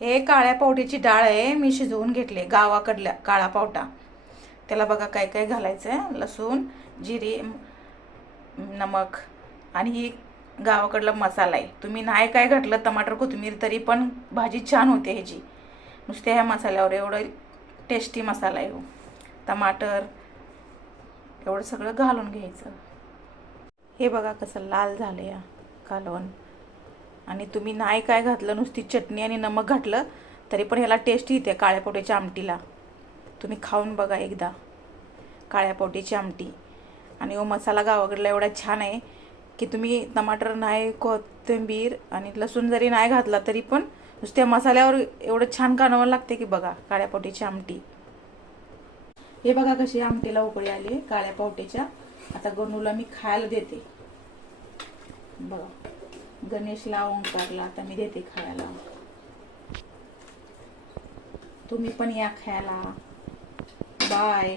हे काळ्या पावट्याची डाळ आहे, मी शिजवून घेतले गावाकडल्या काळा पावटा. त्याला बघा काय काय घालायचं आहे: लसूण, जिरे, नमक आणि ही गावाकडला मसाला आहे. तुम्ही नाही काय घातलं टमाटर कोथिंबीर तरी पण भाजी छान होते ह्याची. नुसत्या ह्या मसाल्यावर एवढं टेस्टी मसाला आहे हो. टमाटर एवढं सगळं घालून घ्यायचं. हे बघा कसं लाल झालं या कालवण. आणि तुम्ही नाही काय घातलं, नुसती चटणी आणि नमक घातलं तरी पण ह्याला टेस्ट येते काळ्या पावट्याच्या आमटीला. तुम्ही खाऊन बघा एकदा काळ्या पावट्याची आमटी. आणि हो मसाला गावाकडला एवढा छान आहे की तुम्ही टमाटर नाही, कोथिंबीर आणि लसूण जरी नाही घातला तरी पण नुसत्या मसाल्यावर एवढं छान कालवण लागते की बघा काळ्या पावट्याची आमटी. हे बघा कशी आमटीला उकळी आली काळ्या पावट्याच्या. आता गणूला मी खायला देते. बघा गणेशला, ओंकारला आता मी देते खायला. तुम्ही पण या खायला. बाय.